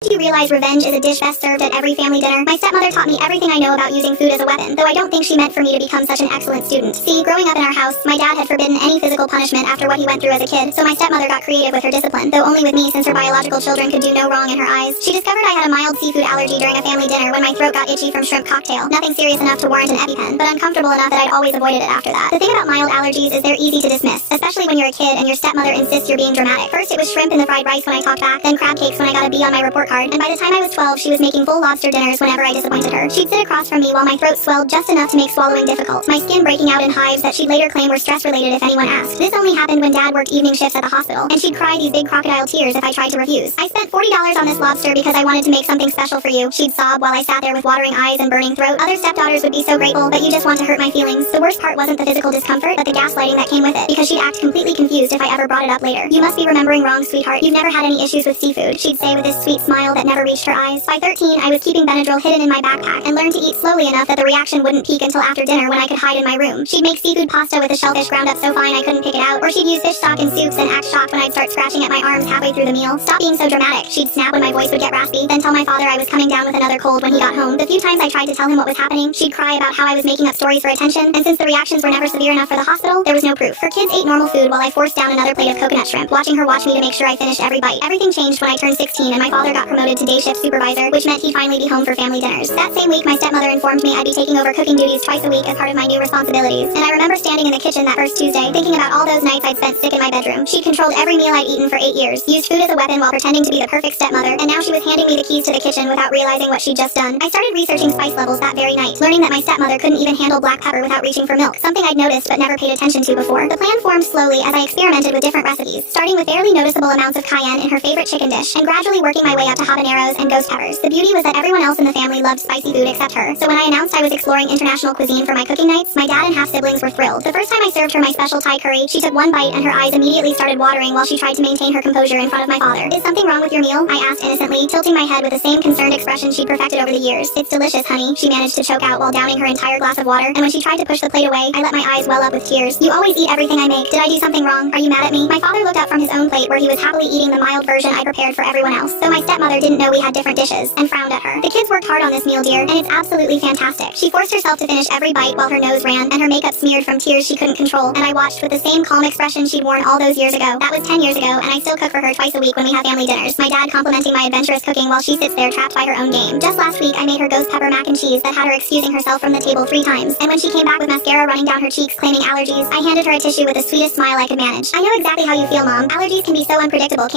Do you realize revenge is a dish best served at every family dinner? My stepmother taught me everything I know about using food as a weapon, though I don't think she meant for me to become such an excellent student. See, growing up in our house, my dad had forbidden any physical punishment after what he went through as a kid, so my stepmother got creative with her discipline, though only with me since her biological children could do no wrong in her eyes. She discovered I had a mild seafood allergy during a family dinner when my throat got itchy from shrimp cocktail. Nothing serious enough to warrant an EpiPen, but uncomfortable enough that I'd always avoided it after that. The thing about mild allergies is they're easy to dismiss, especially when you're a kid and your stepmother insists you're being dramatic. First it was shrimp in the fried rice when I talked back, then crab cakes when I got a B on my report card, and by the time I was 12, she was making full lobster dinners whenever I disappointed her. She'd sit across from me while my throat swelled just enough to make swallowing difficult, my skin breaking out in hives that she'd later claim were stress-related if anyone asked. This only happened when Dad worked evening shifts at the hospital, and she'd cry these big crocodile tears if I tried to refuse. I spent $40 on this lobster because I wanted to make something special for you, she'd sob while I sat there with watering eyes and burning throat. Other stepdaughters would be so grateful, but you just want to hurt my feelings. The worst part wasn't the physical discomfort, but the gaslighting that came with it, because she'd act completely confused if I ever brought it up later. You must be remembering wrong, sweetheart. You've never had any issues with seafood, she'd say with this sweet smile that never reached her eyes. By 13, I was keeping Benadryl hidden in my backpack and learned to eat slowly enough that the reaction wouldn't peak until after dinner when I could hide in my room. She'd make seafood pasta with the shellfish ground up so fine I couldn't pick it out, or she'd use fish stock in soups and act shocked when I'd start scratching at my arms halfway through the meal. Stop being so dramatic, she'd snap when my voice would get raspy, then tell my father I was coming down with another cold when he got home. The few times I tried to tell him what was happening, she'd cry about how I was making up stories for attention, and since the reactions were never severe enough for the hospital, there was no proof. Her kids ate normal food while I forced down another plate of coconut shrimp, watching her watch me to make sure I finished every bite. Everything changed when I turned 16 and my father got promoted to day shift supervisor, which meant he'd finally be home for family dinners. That same week, my stepmother informed me I'd be taking over cooking duties twice a week as part of my new responsibilities, and I remember standing in the kitchen that first Tuesday, thinking about all those nights I'd spent sick in my bedroom. She'd controlled every meal I'd eaten for 8 years, used food as a weapon while pretending to be the perfect stepmother, and now she was handing me the keys to the kitchen without realizing what she'd just done. I started researching spice levels that very night, learning that my stepmother couldn't even handle black pepper without reaching for milk, something I'd noticed but never paid attention to before. The plan formed slowly as I experimented with different recipes, starting with barely noticeable amounts of cayenne in her favorite chicken dish, and gradually working my way up to habaneros and ghost peppers. The beauty was that everyone else in the family loved spicy food except her, so when I announced I was exploring international cuisine for my cooking nights, my dad and half-siblings were thrilled. The first time I served her my special Thai curry, she took one bite and her eyes immediately started watering while she tried to maintain her composure in front of my father. "Is something wrong with your meal?" I asked innocently, tilting my head with the same concerned expression she'd perfected over the years. "It's delicious, honey," she managed to choke out while downing her entire glass of water, and when she tried to push the plate away, I let my eyes well up with tears. "You always eat everything I make. Did I do something wrong? Are you mad at me?" My father looked up from his own plate where he was happily eating the mild version I prepared for everyone else, though my stepmother didn't know we had different dishes, and frowned at her. "The kids worked hard on this meal, dear, and it's absolutely fantastic." She forced herself to finish every bite while her nose ran, and her makeup smeared from tears she couldn't control, and I watched with the same calm expression she'd worn all those years ago. That was 10 years ago, and I still cook for her twice a week when we have family dinners, my dad complimenting my adventurous cooking while she sits there trapped by her own game. Just last week, I made her ghost pepper mac and cheese that had her excusing herself from the table 3 times, and when she came back with mascara running down her cheeks claiming allergies, I handed her a tissue with the sweetest smile I could manage. "I know exactly how you feel, Mom. Allergies can be so unpredictable,